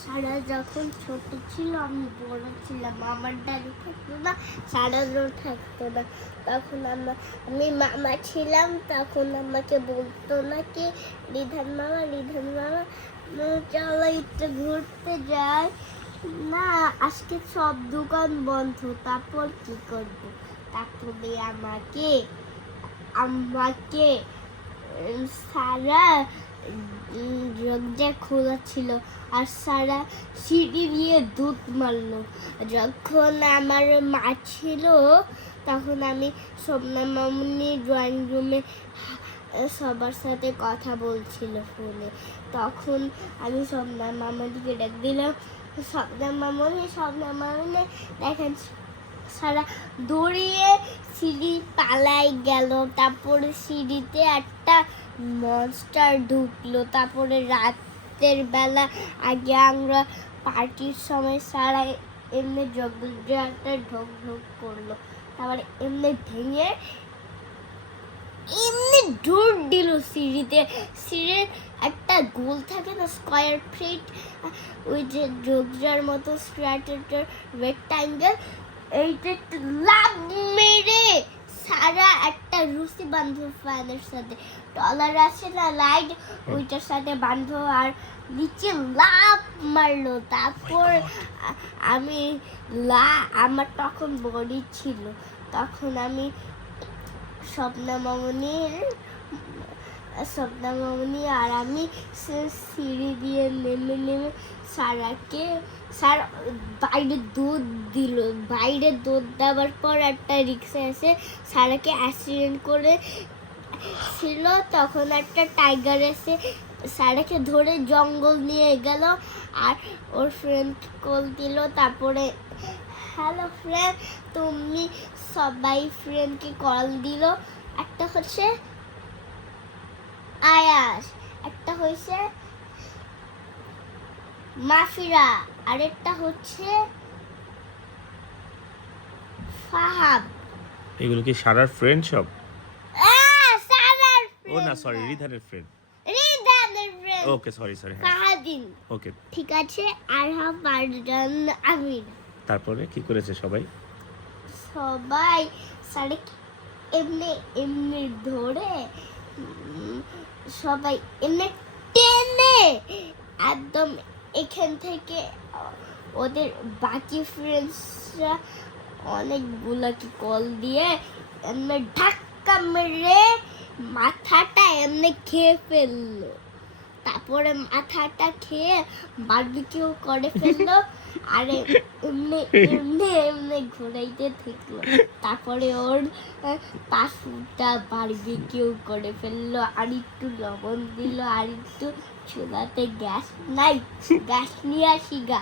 সারা যখন ছোট ছিল আমি বড় ছিলাম, আমার দাদু থাকতো না, সারারও থাকতো না। তখন আমি মামা ছিলাম, তখন আমাকে বলতো না কি রিধান মামা চলো একটু ঘুরতে যাই। না, আজকে সব দোকান বন্ধ, তারপর কি করব? তারপরে আমাকে সারা দরজা খোলা ছিল আর সারা সিঁড়ি দিয়ে দুধ মারলো। যখন আমার মা ছিল তখন আমি স্বপ্না মামুনি ড্রয়িং রুমে সবার সাথে কথা বলছিল ফোনে। তখন আমি স্বপ্না মামুনিকে ডাক দিলাম, স্বপ্না মামুনি দেখেন সারা দৌড়িয়ে সিঁড়ি পালাই গেল। তারপরে সিঁড়িতে একটা মনস্টার ঢুকলো। তারপরে রাতের বেলা আগে আমরা পার্টির সময় সারা এমনি জগজাটা ঢোক ঢোক করলো। তারপরে এমনি ভেঙে এমনি দৌড় দিল সিঁড়িতে। সিঁড়ির একটা গোল থাকে না, স্কোয়ার ফিট, ওই যে জগজার মতো স্ট্র্যাটের রেক্ট্যাঙ্গেল, এইটা একটা লাভ মেরে সারা একটা রুসি বাঁধো ফ্যানের সাথে, টলার আছে না লাইট, ওইটার সাথে বাঁধো আর নিচে লাভ মারলো। তারপর আমার তখন বডি ছিল, তখন আমি স্বপ্না মামুনি আর আমি সিঁড়ি দিয়ে নেমে স্যার বাইরে দুধ দিল। বাইরে দুধ দেওয়ার পর একটা রিক্সা এসে সারাকে অ্যাক্সিডেন্ট করে ছিল। তখন একটা টাইগার এসে সারাকে ধরে জঙ্গল নিয়ে গেল আর ওর ফ্রেন্ড কল দিল। তারপরে হ্যালো ফ্রেন্ড, তুমি সবাই ফ্রেন্ডকে কল দিল। একটা হচ্ছে আয়াস, একটা হয়েছে মাফিরা, আরেকটা হচ্ছে ফাহাদ। এগুলো কি সারার ফ্রেন্ড সব? সারার ও না, সরি, রিধানের ফ্রেন্ড। ওকে, সরি। ফাহাদিন। ওকে, ঠিক আছে। আর পাঁচজন আমির। তারপরে কি করেছে সবাই? সারে এমনি ধরে সবাই এমনি টেনে একদম এখান থেকে ওদের বাকি ফ্রেন্ডসরা অনেকগুলা কি কল দিয়ে এমনি ধাক্কা মেরে মাথাটা এমনি খেয়ে ফেললো। তারপরে মাথাটা খেয়ে বারবিকিউ করে ফেললো আর এমনি ঘোরাইতে থাকলো। তারপরে ওর পাশুটা বারবিকিউ করে ফেললো আর একটু লবণ দিল আর একটু চুলাতে গ্যাস নাই, গ্যাস নিয়ে আসি গা।